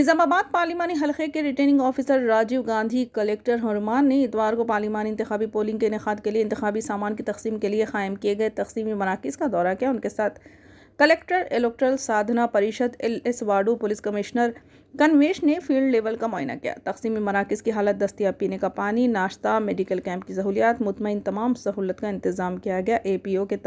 निजामाबाद पार्लिमानी हलके के returning officer Rajiv Gandhi collector Hanuman ने इतवार को पार्लिमानी इंतखाबी पोलिंग के इनेकाद के लिए इंतखाबी सामान की तकसीम के लिए कायम किए गए तकसीमी मराकज़ का दौरा किया। उनके साथ कलेक्टर इलेक्टोरल साधना परिषद LS वार्डू पुलिस कमिश्नर कन्वेश ने फील्ड लेवल का मुआयना किया। तकसीमी मराकज़ की हालत, दस्तियाब पीने का पानी, नाश्ता, मेडिकल कैंप की सहूलियात, मुतमईन तमाम सहूलत का इंतज़ाम किया गया। APO के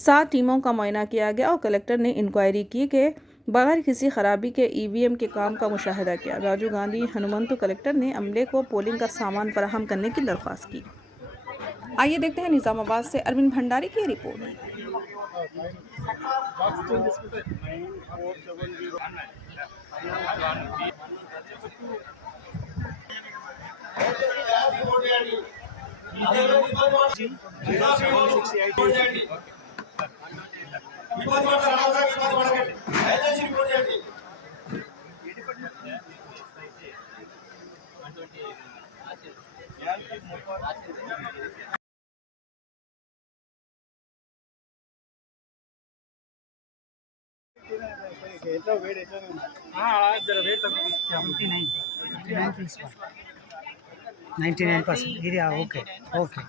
7 टीमों का मुआयना किया गया और कलेक्टर ने इंक्वायरी की कि बगैर किसी खराबी के EVM के काम का मुशाहिदा किया। राजीव गांधी हनुमंतु कलेक्टर ने अमले को पोलिंग का सामान फराहम करने की दरख्वास्त की। आइए देखते हैं निजामाबाद से अरविंद भंडारी की रिपोर्ट। ఓకే ఓకే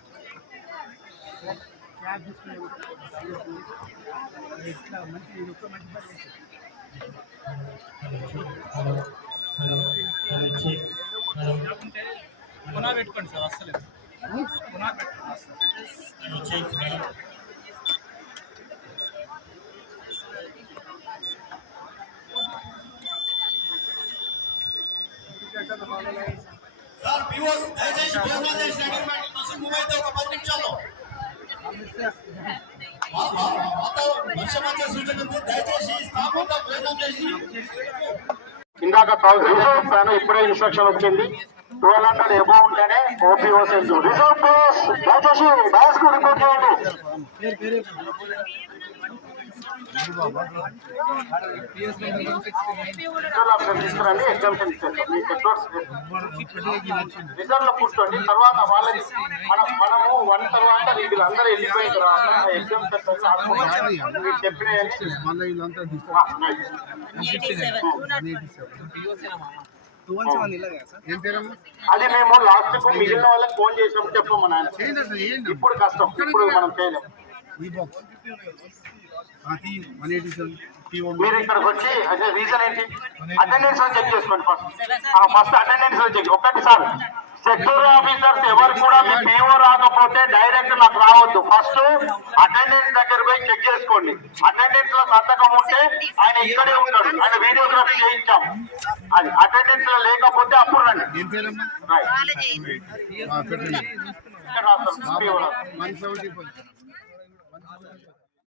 పునా పెట్టుకోండి సార్, అసలు పునా పెట్టుకోండి సార్ పీఓస్ దయచేసి భోజనం చేసినట్టు పర్సన్ మూవ్ అయితే ఒక 10 నిమిషాల్లో వర్షం వచ్చే సూచన ఉంది. దయచేసి స్టాఫ్ అంతా భోజనం చేసి ఇందాక చెప్పాను, ఇప్పుడే ఇన్స్ట్రక్షన్ వచ్చింది 1200 ఎబో ఉంటేనే OPO సెంటు రిజర్వ్ ప్లేస్ దయచేసి డయాస్ కు రిపోర్ట్ చేయండి. తీసుకురండి, ఎగ్జామ్షన్ రిజర్వ్ లో కూర్చోండి. తర్వాత వాళ్ళని మనము 1 తర్వాత వీళ్ళందరూ వెళ్ళిపోయిన తర్వాత ఎగ్జామ్షన్ చెప్పిన అది మేము లాస్ట్ కు మిగిలిన వాళ్ళకి ఫోన్ చేసినప్పుడు చెప్పాము నాయన. ఇప్పుడు కష్టం, ఇప్పుడు మనం చేయలేము. మీరు ఇక్కడికి వచ్చి అదే రీజన్ ఏంటి, అటెండెన్స్ చెక్ చేసుకోండి. First attendance check. ఒకటి సార్, సెక్టర్ ఆఫీసర్స్ ఎవరు కూడా మీ PO రాకపోతే డైరెక్ట్ నాకు రావద్దు. ఫస్ట్ అటెండెన్స్ దగ్గర పోయి చెక్ చేసుకోండి. అటెండెన్స్ లో సంతకం ఉంటే ఆయన ఇక్కడే ఉంటాడు, ఆయన వీడియోగ్రఫీ చేయించాం. అది అటెండెన్స్ లో లేకపోతే అప్పుడు రండి. ఇక్కడ రాస్తారు PO.